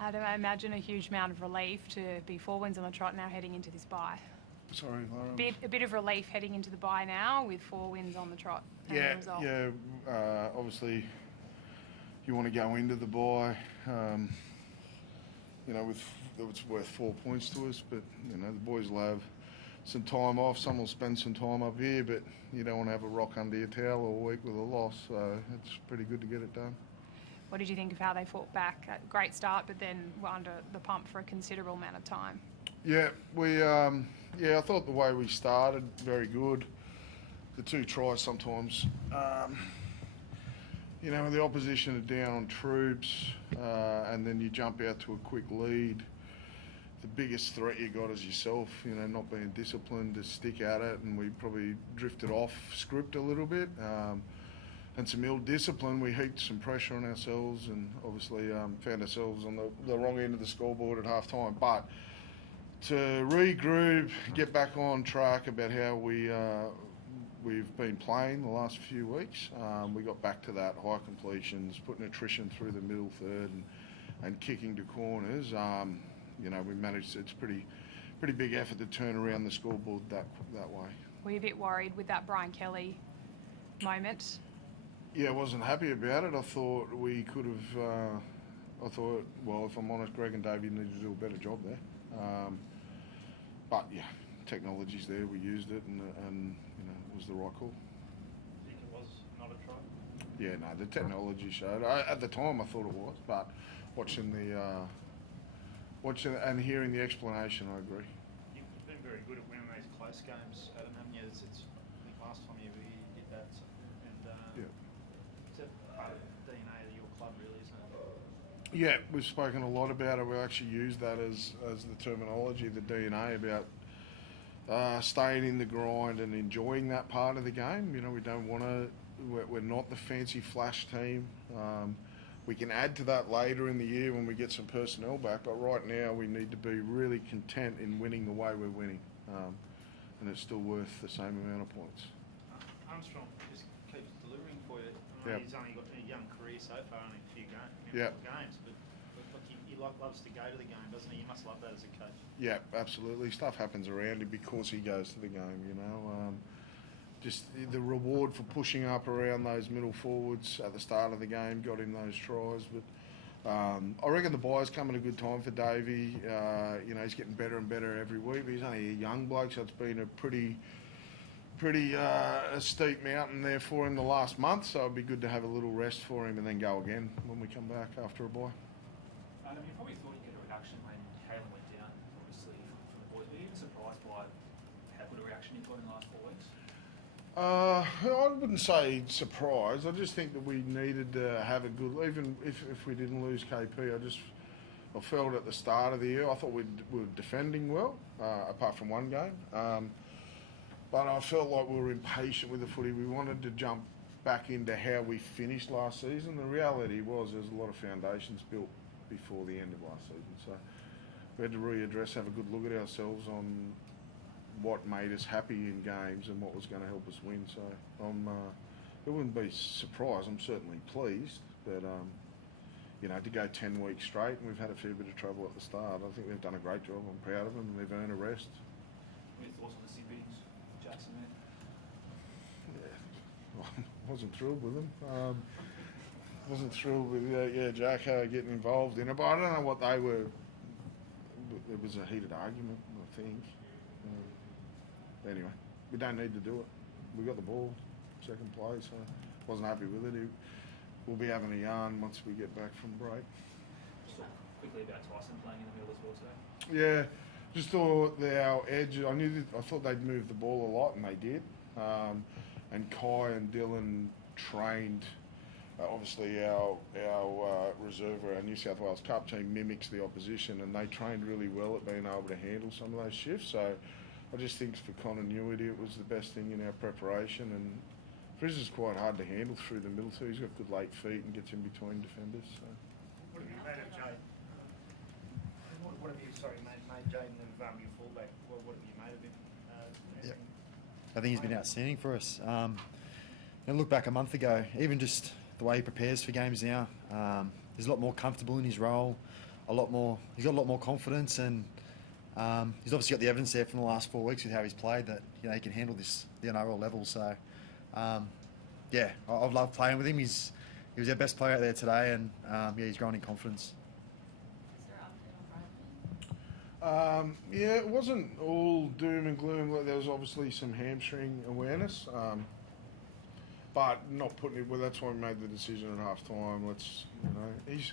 I'd imagine a huge amount of relief to be 4 wins on the trot now heading into this bye. Sorry, Laura. A bit of relief heading into the bye now with 4 wins on the trot. Obviously you want to go into the bye, with it's worth 4 points to us, but the boys will have some time off. Some will spend some time up here, but you don't want to have a rock under your towel all week with a loss. So it's pretty good to get it done. What did you think of how they fought back? A great start, but then were under the pump for a considerable amount of time. Yeah, I thought the way we started, very good. The 2 tries sometimes, when the opposition are down on troops, and then you jump out to a quick lead, the biggest threat you got is yourself, not being disciplined to stick at it, and we probably drifted off script a little bit. And some ill-discipline, we heaped some pressure on ourselves and obviously found ourselves on the wrong end of the scoreboard at half-time. But to regroup, get back on track about how we've been playing the last few weeks, we got back to that high completions, putting attrition through the middle third and kicking to corners. We managed, it's pretty big effort to turn around the scoreboard that way. Were you a bit worried with that Brian Kelly moment? Yeah, I wasn't happy about it. I thought we could have, if I'm honest, Greg and Davey needed to do a better job there. But yeah, technology's there, we used it, and it was the right call. You think it was not a try? Yeah, no, the technology showed. At the time I thought it was, but watching and hearing the explanation, I agree. You've been very good at winning these close games, Adam, haven't you? I think last time you did that, and it's a part of the DNA of your club, really, isn't it? Yeah, we've spoken a lot about it. We actually use that as the terminology, the DNA about staying in the grind and enjoying that part of the game. We don't want to. We're not the fancy flash team. We can add to that later in the year when we get some personnel back, but right now we need to be really content in winning the way we're winning, and it's still worth the same amount of points. Armstrong just keeps delivering for you. Yep. He's only got a young career so far, only a few games, but he loves to go to the game, doesn't he? You must love that as a coach. Yeah, absolutely. Stuff happens around him because he goes to the game, Just the reward for pushing up around those middle forwards at the start of the game got him those tries. But I reckon the bye's come at a good time for Davey. He's getting better and better every week. But he's only a young bloke, so it's been a pretty steep mountain there for him the last month. So it'd be good to have a little rest for him and then go again when we come back after a bye. You probably thought you'd get a reduction when Halen went down, obviously, from the boys. Were you even surprised by how good a reaction you got in the last 4 weeks? I wouldn't say surprised. I just think that we needed to have a good, even if we didn't lose KP, I felt at the start of the year, I thought we were defending well, apart from one game. But I felt like we were impatient with the footy. We wanted to jump back into how we finished last season. The reality was there's a lot of foundations built before the end of last season. So we had to readdress, have a good look at ourselves on what made us happy in games and what was going to help us win. So it wouldn't be surprised. I'm certainly pleased, but to go 10 weeks straight, and we've had a fair bit of trouble at the start. I think they've done a great job. I'm proud of them, and they've earned a rest. What are your thoughts on the Sydney's Jackson, man? Yeah, I wasn't thrilled with them. Wasn't thrilled with Jack getting involved in it, but I don't know what they were. It was a heated argument, I think. Anyway, we don't need to do it. We got the ball, second place, so wasn't happy with it. We'll be having a yarn once we get back from break. Just talk quickly about Tyson playing in the middle as well today. Yeah, just thought our edge. I thought they'd move the ball a lot, and they did. And Kai and Dylan trained. Obviously, our reserve, our New South Wales Cup team mimics the opposition, and they trained really well at being able to handle some of those shifts. So I just think for continuity, it was the best thing in our preparation. And Frizz is quite hard to handle through the middle too. He's got good late feet and gets in between defenders. So. What have you made of Jayden? What have you, made Jayden your fullback? What have you made of him? I think he's been outstanding for us. And look back a month ago, even just the way he prepares for games now, he's a lot more comfortable in his role. a lot more. He's got a lot more confidence, and he's obviously got the evidence there from the last 4 weeks with how he's played that he can handle the NRL level. So yeah, I've loved playing with him. He was our best player out there today, and he's growing in confidence. Yeah, it wasn't all doom and gloom. There was obviously some hamstring awareness, but not putting it. Well, that's why we made the decision at half time. He's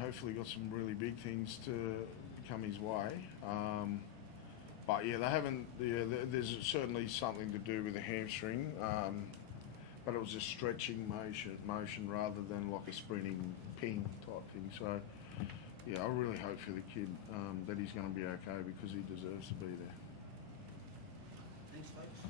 hopefully got some really big things to come his way. But yeah, they haven't. Yeah, there's certainly something to do with the hamstring, but it was a stretching motion rather than like a sprinting ping type thing. So. Yeah, I really hope for the kid that he's going to be okay because he deserves to be there. Thanks, folks.